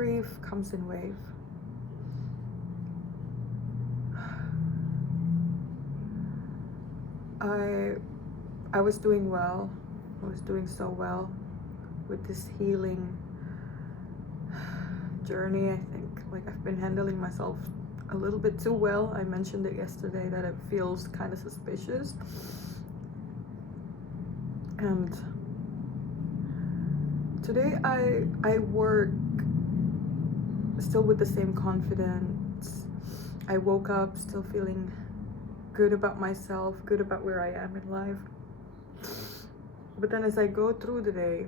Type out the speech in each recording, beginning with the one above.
grief comes in wave. I was doing well. I was doing so well with this healing journey. I think like I've been handling myself a little bit too well. I mentioned it yesterday that it feels kind of suspicious. And today I work still with the same confidence. I woke up still feeling good about myself, good about where I am in life. But then as I go through the day,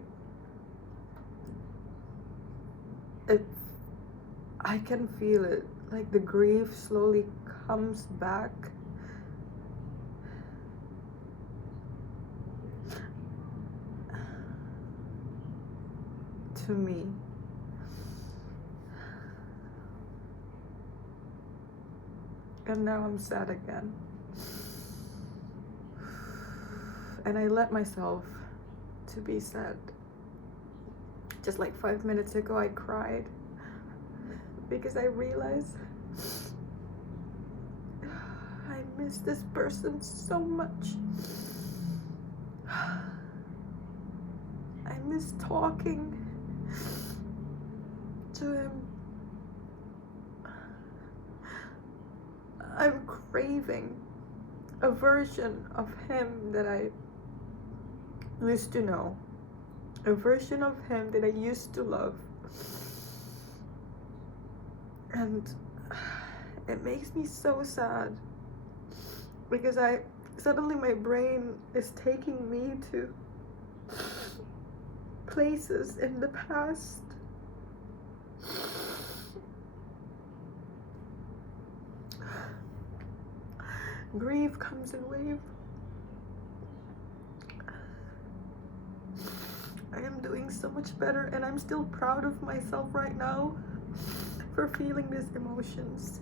I can feel it, like the grief slowly comes back. To me. And now I'm sad again. And I let myself to be sad. Just like 5 minutes ago, I cried because I realized I miss this person so much. I miss talking to him. I'm craving a version of him that I used to know. A version of him that I used to love. And it makes me so sad because suddenly my brain is taking me to places in the past. Grief comes in waves. I am doing so much better, and I'm still proud of myself right now for feeling these emotions.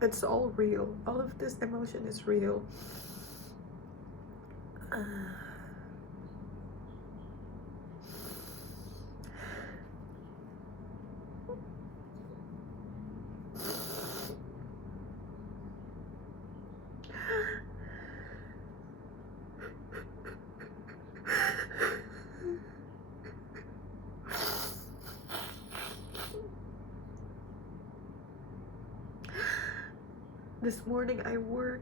It's all real. All of this emotion is real. This morning I work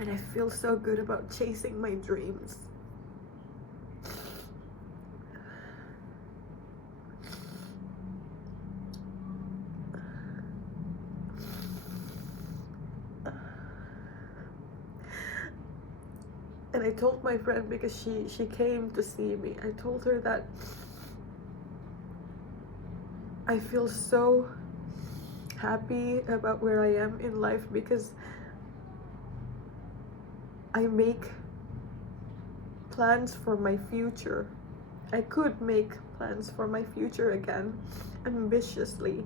and I feel so good about chasing my dreams. And I told my friend, because she came to see me, I told her that I feel so happy about where I am in life because I make plans for my future. I could make plans for my future again, ambitiously,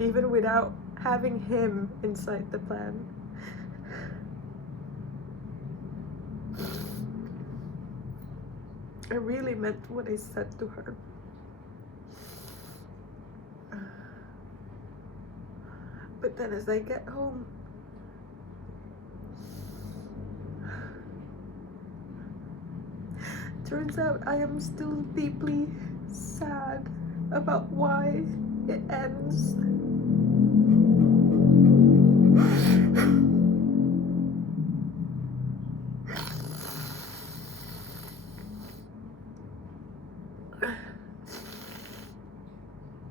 even without having him inside the plan. I really meant what I said to her. But then as I get home, turns out I am still deeply sad about why it ends.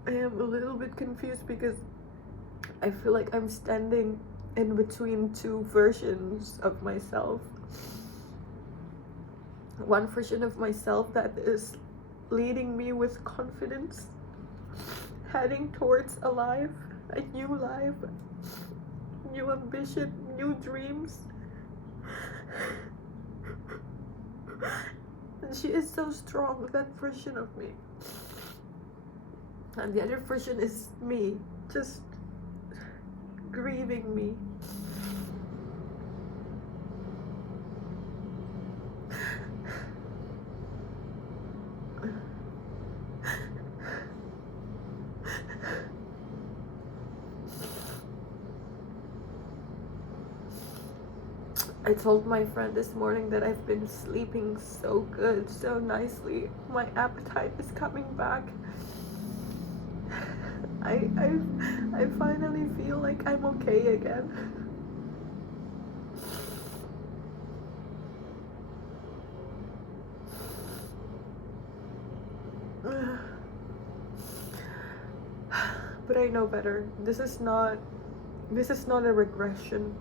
I am a little bit confused because I feel like I'm standing in between two versions of myself. One version of myself that is leading me with confidence, heading towards a life, a new life, new ambition, new dreams. And she is so strong, that version of me. And the other version is me, just grieving me. I told my friend this morning that I've been sleeping so good, so nicely. My appetite is coming back. I I I finally feel like I'm okay again. But I know better. This is not a regression.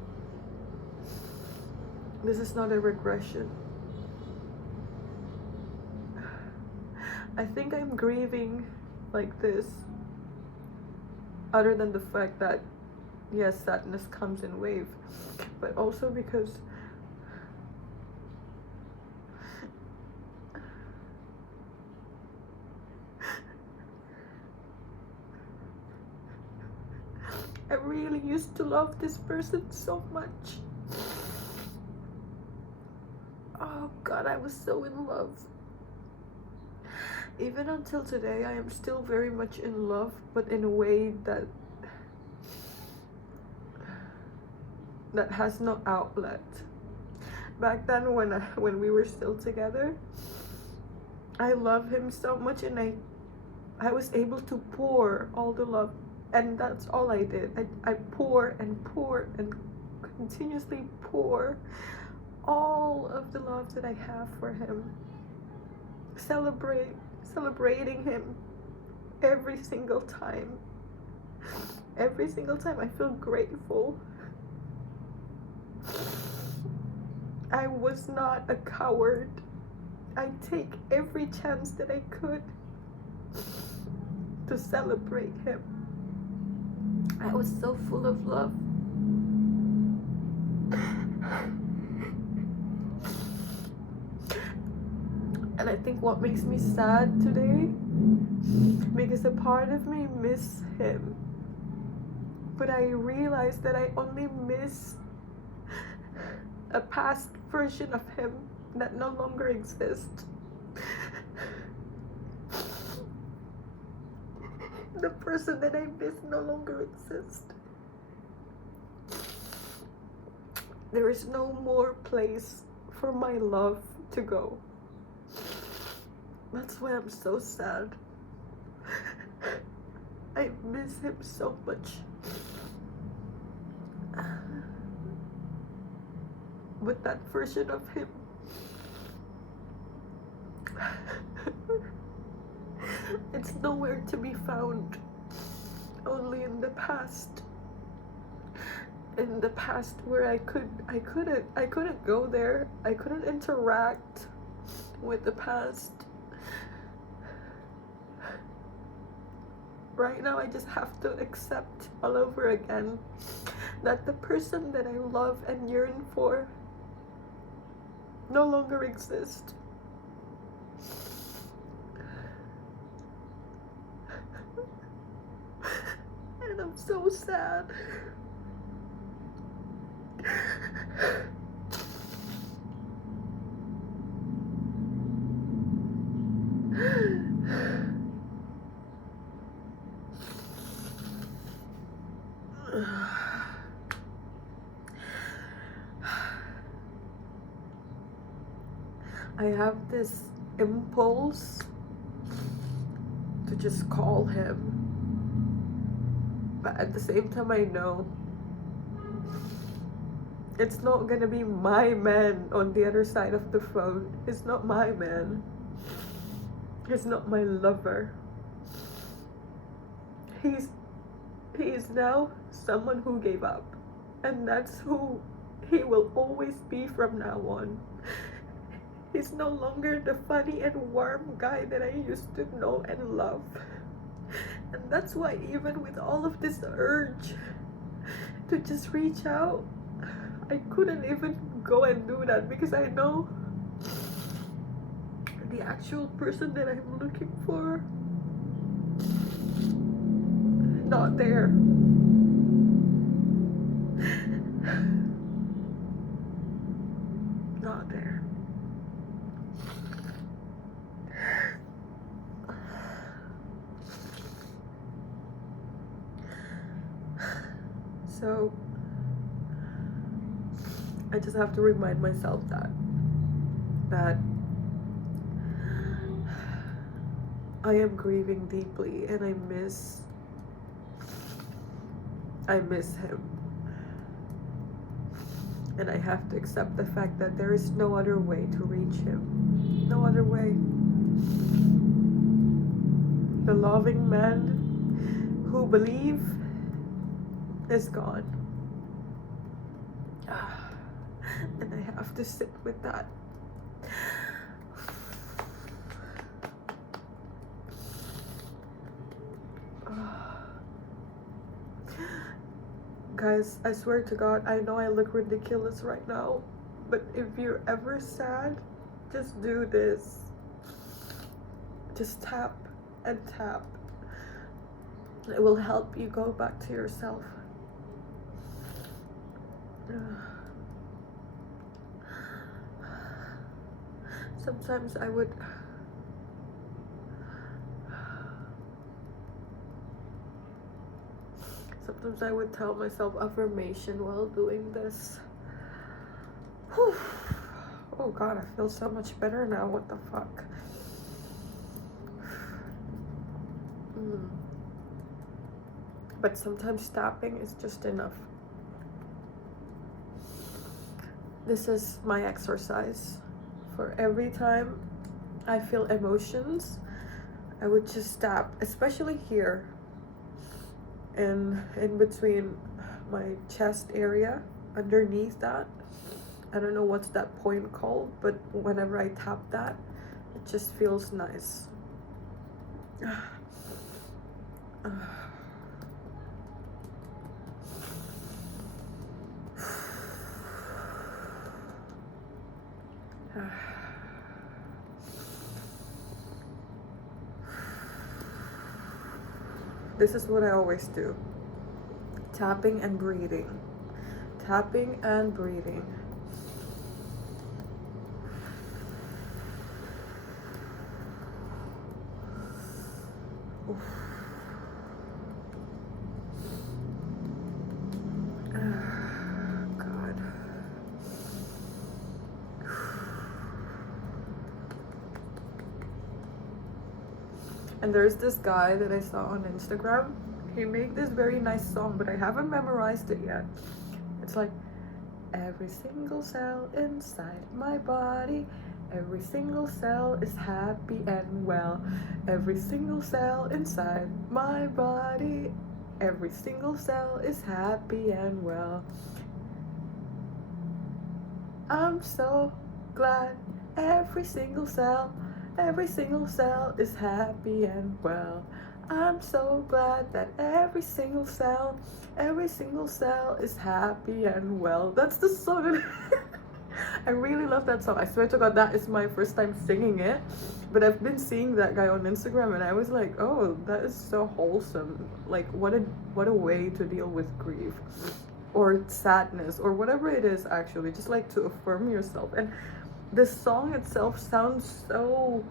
This is not a regression. I think I'm grieving like this, other than the fact that, yes, sadness comes in waves, but also because I really used to love this person so much. Oh God, I was so in love. Even until today, I am still very much in love, but in a way that has no outlet. Back then, when we were still together, I love him so much, and I was able to pour all the love, and that's all I did. I pour and pour and continuously pour all of the love that I have for him. Celebrating him every single time. Every single time I feel grateful. I was not a coward. I take every chance that I could to celebrate him. I was so full of love. And I think what makes me sad today, because a part of me miss him, but I realize that I only miss a past version of him that no longer exists. The person that I miss no longer exists. There is no more place for my love to go. That's why I'm so sad. I miss him so much. But that version of him, it's nowhere to be found. Only in the past. In the past where I couldn't go there. I couldn't interact with the past. Right now I just have to accept all over again that the person that I love and yearn for no longer exists. And I'm so sad. I have this impulse to just call him, but at the same time I know it's not gonna be my man on the other side of the phone. It's not my man. He's not my lover. He is now someone who gave up, and that's who he will always be from now on. He's no longer the funny and warm guy that I used to know and love. And that's why even with all of this urge to just reach out, I couldn't even go and do that, because I know the actual person that I'm looking for, not there. Not there. So I just have to remind myself that I am grieving deeply, and I miss him. And I have to accept the fact that there is no other way to reach him. No other way. The loving man who believe is gone. And I have to sit with that. Guys, I swear to God, I know I look ridiculous right now, but if you're ever sad, just do this. Just tap and tap. It will help you go back to yourself. Sometimes I would tell myself affirmation while doing this. Whew. Oh God, I feel so much better now. What the fuck? But sometimes tapping is just enough. This is my exercise. For every time I feel emotions, I would just tap, especially here in between my chest area, underneath that. I don't know what's that point called, but whenever I tap that, it just feels nice. This is what I always do. Tapping and breathing. Tapping and breathing. Oof. God. And there's this guy that I saw on Instagram. He made this very nice song, but I haven't memorized it yet. It's like, every single cell inside my body, every single cell is happy and well. Every single cell inside my body, every single cell is happy and well. I'm so glad every single cell is happy and well. I'm so glad that every single cell is happy and well. That's the song. I really love that song. I swear to God, that is my first time singing it. But I've been seeing that guy on Instagram, and I was like, oh, that is so wholesome. Like, what a way to deal with grief or sadness or whatever it is, actually. Just like to affirm yourself. And the song itself sounds so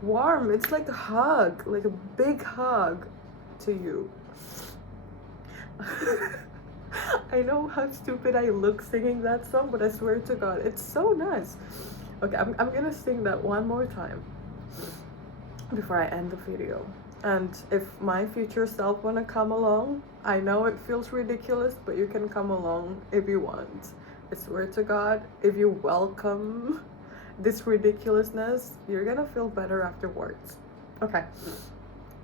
warm. It's like a hug, like a big hug to you. I know how stupid I look singing that song, but I swear to God, it's so nice. Okay, I'm gonna sing that one more time before I end the video. And if my future self wanna come along, I know it feels ridiculous, but you can come along if you want. I swear to God, if you welcome this ridiculousness, you're gonna feel better afterwards. Okay.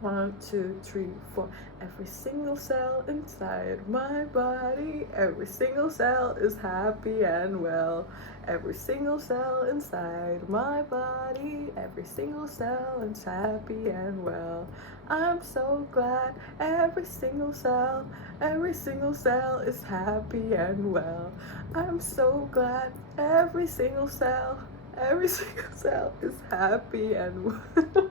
1, 2, 3, 4. Every single cell inside my body, every single cell is happy and well. Every single cell inside my body, every single cell is happy and well. I'm so glad every single cell is happy and well. I'm so glad every single cell is happy and well.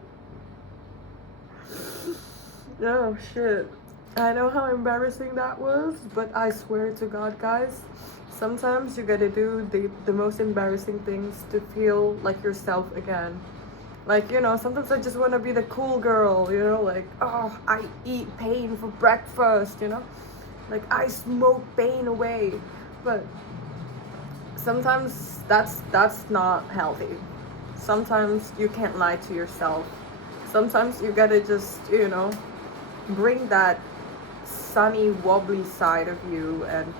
Oh shit. I know how embarrassing that was, but I swear to God, guys, sometimes you gotta do the most embarrassing things to feel like yourself again. Like, you know, sometimes I just want to be the cool girl, you know, like, oh, I eat pain for breakfast, you know, like I smoke pain away. But sometimes that's not healthy. Sometimes you can't lie to yourself. Sometimes you gotta just, bring that sunny, wobbly side of you and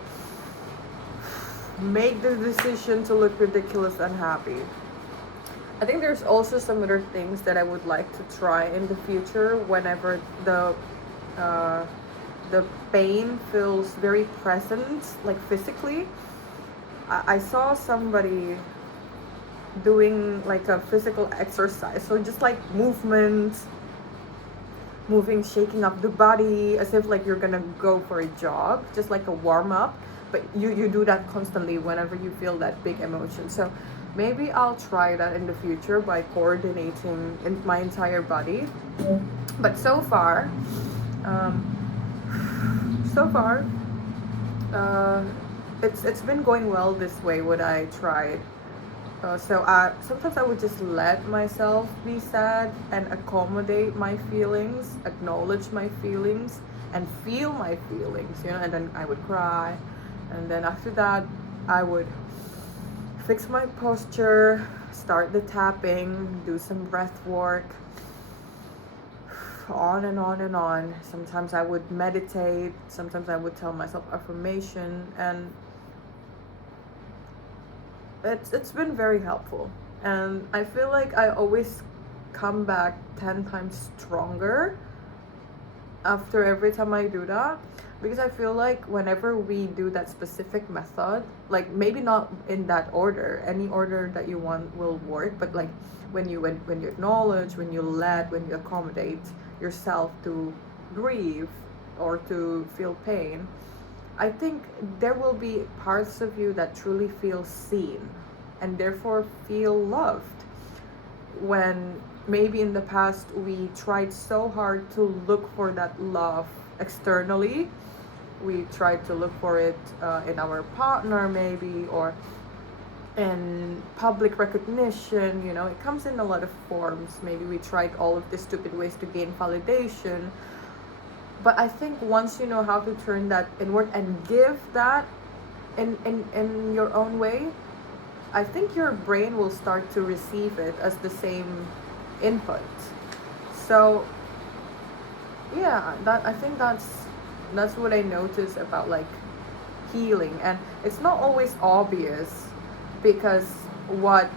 make the decision to look ridiculous and happy. I think there's also some other things that I would like to try in the future whenever uh, the pain feels very present, like physically. I saw somebody doing like a physical exercise, so just like moving, shaking up the body as if like you're gonna go for a jog, just like a warm up. But you do that constantly whenever you feel that big emotion. So maybe I'll try that in the future by coordinating in my entire body. But um, so far, uh, it's been going well this way. What I tried. So sometimes I would just let myself be sad and accommodate my feelings, acknowledge my feelings, and feel my feelings, and then I would cry. And then after that, I would fix my posture, start the tapping, do some breath work, on and on and on. Sometimes I would meditate, sometimes I would tell myself affirmation, and it's been very helpful. And I feel like I always come back 10 times stronger after every time I do that, because I feel like whenever we do that specific method, like maybe not in that order, any order that you want will work, but like when you acknowledge, when you accommodate yourself to grieve or to feel pain, I think there will be parts of you that truly feel seen and therefore feel loved. When maybe in the past we tried so hard to look for that love externally, we tried to look for it in our partner, maybe, or in public recognition. It comes in a lot of forms. Maybe we tried all of the stupid ways to gain validation. But I think once you know how to turn that inward and give that in your own way, I think your brain will start to receive it as the same input. So yeah, that I think that's what I notice about like healing. And it's not always obvious, because what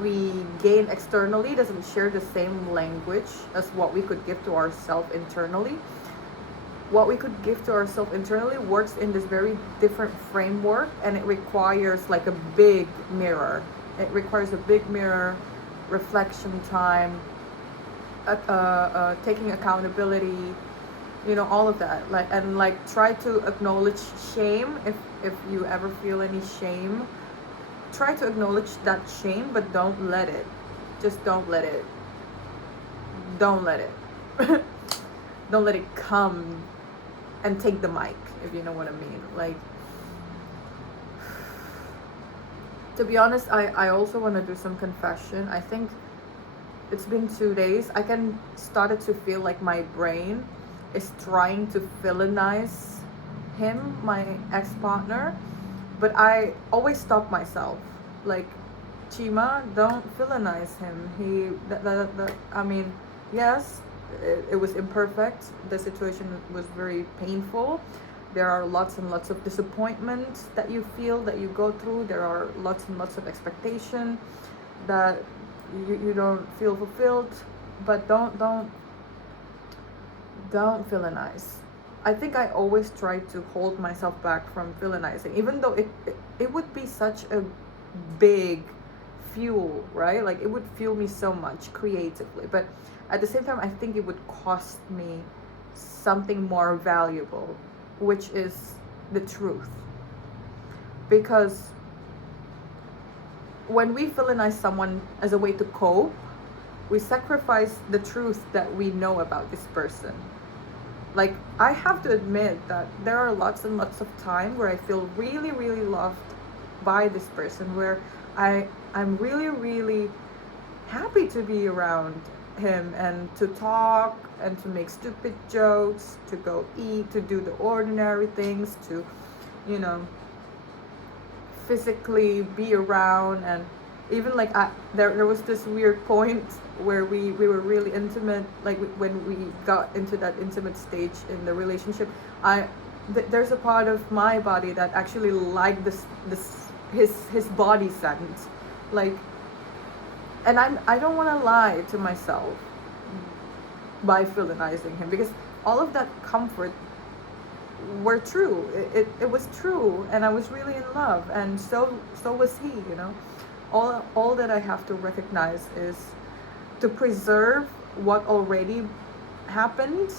we gain externally doesn't share the same language as what we could give to ourselves internally. What we could give to ourselves internally works in this very different framework, and it requires like a big mirror. It requires a big mirror, reflection time, taking accountability, all of that. Like try to acknowledge shame. If you ever feel any shame, try to acknowledge that shame, but don't let it. Just don't let it. Don't let it. Don't let it come and take the mic, if you know what I mean. Like, to be honest, I also want to do some confession. I think it's been 2 days. I can started to feel like my brain is trying to villainize him, my ex-partner, but I always stop myself. Like, Chima, don't villainize him. I mean, yes, it was imperfect. The situation was very painful. There are lots and lots of disappointments that you feel, that you go through. There are lots and lots of expectation that you don't feel fulfilled. But don't villainize. I think I always try to hold myself back from villainizing, even though it would be such a big fuel, right? Like, it would fuel me so much creatively, but at the same time I think it would cost me something more valuable, which is the truth. Because when we villainize someone as a way to cope, we sacrifice the truth that we know about this person. Like, I have to admit that there are lots and lots of time where I feel really, really loved by this person, where I'm really, really happy to be around him and to talk and to make stupid jokes, to go eat, to do the ordinary things, to, physically be around. And even like there was this weird point where we were really intimate, like when we got into that intimate stage in the relationship. There's a part of my body that actually liked this his body scent, like, and I don't want to lie to myself by villainizing him, because all of that comfort were true. It was true, and I was really in love, and so was he, you know. All that I have to recognize is to preserve what already happened,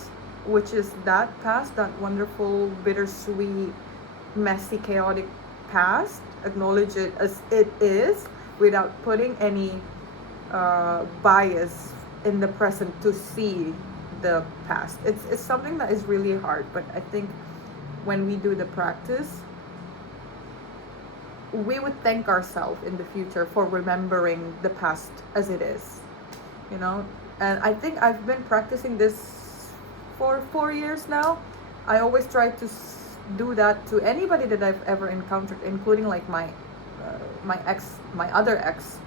which is that past, that wonderful, bittersweet, messy, chaotic past. Acknowledge it as it is without putting any bias in the present to see the past. It's something that is really hard, but I think when we do the practice, we would thank ourselves in the future for remembering the past as it is, you know. And I think I've been practicing this for 4 years now. I always try to do that to anybody that I've ever encountered, including like my ex, my other ex.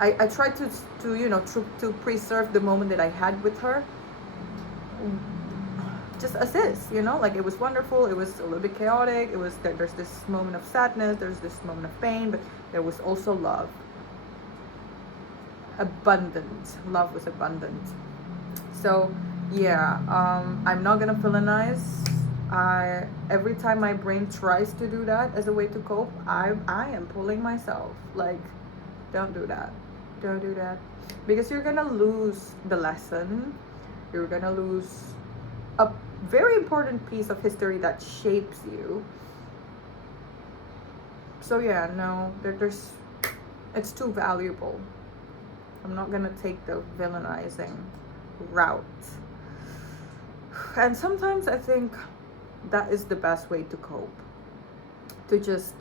I try to you know, to preserve the moment that I had with her, just as is, you know. Like, it was wonderful, it was a little bit chaotic, it was there's this moment of sadness, there's this moment of pain, but there was also love. Abundant love was abundant. So yeah, I'm not gonna villainize. Every time my brain tries to do that as a way to cope, I am pulling myself, like, don't do that, don't do that, because you're gonna lose the lesson. You're gonna lose a very important piece of history that shapes you. So yeah, no, there's it's too valuable. I'm not gonna take the villainizing route. And sometimes I think that is the best way to cope. To just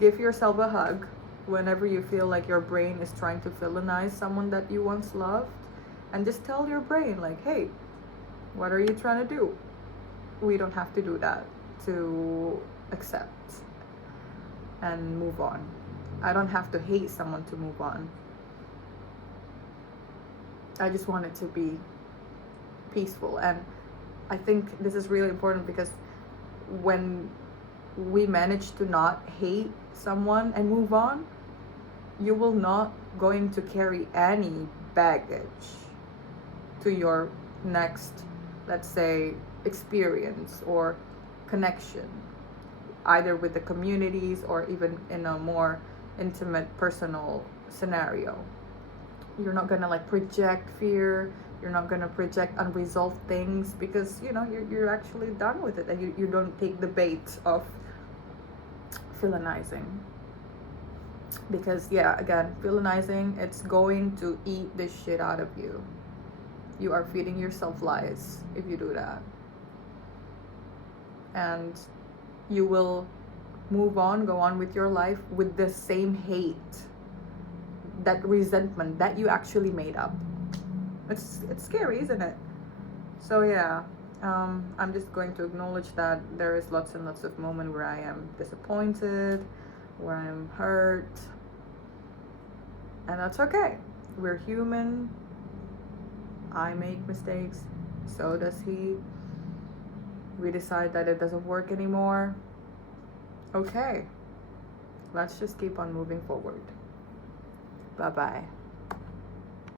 give yourself a hug whenever you feel like your brain is trying to villainize someone that you once loved, and just tell your brain, like, hey, what are you trying to do? We don't have to do that to accept and move on. I don't have to hate someone to move on. I just want it to be peaceful. And I think this is really important, because when we manage to not hate someone and move on, you will not going to carry any baggage to your next, let's say, experience or connection, either with the communities or even in a more intimate personal scenario. You're not gonna like project fear, you're not gonna project unresolved things, because you know you're actually done with it, and you don't take the bait of villainizing. Because yeah, again, villainizing, it's going to eat the shit out of you. You are feeding yourself lies if you do that, and you will move on, go on with your life with the same hate, that resentment that you actually made up. It's scary, isn't it? So yeah, I'm just going to acknowledge that there is lots and lots of moments where I am disappointed, where I'm hurt, and that's okay. We're human. I make mistakes, so does he. We decide that it doesn't work anymore. Okay, let's just keep on moving forward. Bye bye.